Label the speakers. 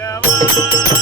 Speaker 1: Shama